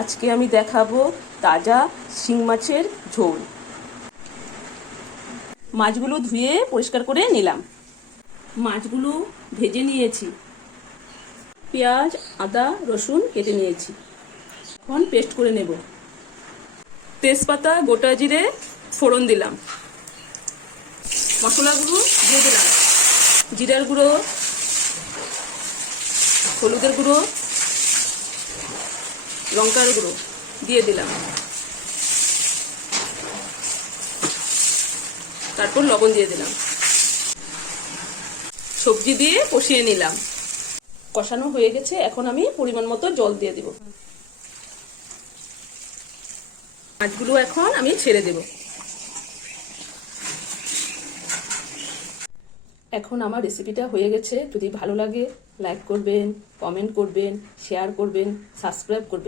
আজকে আমি দেখাবো তাজা শিং মাছের ঝোল। মাছগুলো ধুয়ে পরিষ্কার করে নিলাম। মাছগুলো ভেজে নিয়েছি। পেঁয়াজ, আদা, রসুন কেটে নিয়েছি। এখন পেস্ট করে নেব। তেজপাতা, গোটা জিরে ফোড়ন দিলাম। মশলাগুলো দিয়ে দিলাম। জিরার গুঁড়ো, হলুদের গুঁড়ো, লঙ্কার গুঁড়ো দিয়ে দিলাম। তারপর লবণ দিয়ে দিলাম। সবজি দিয়ে কষিয়ে নিলাম। কষানো হয়ে গেছে, এখন আমি পরিমাণ মতো জল দিয়ে দিব। মাছগুলো এখন আমি ছেড়ে দেব। এখন আমার রেসিপিটা হয়ে গেছে। যদি ভালো লাগে লাইক করবেন, কমেন্ট করবেন, শেয়ার করবেন, সাবস্ক্রাইব করবেন।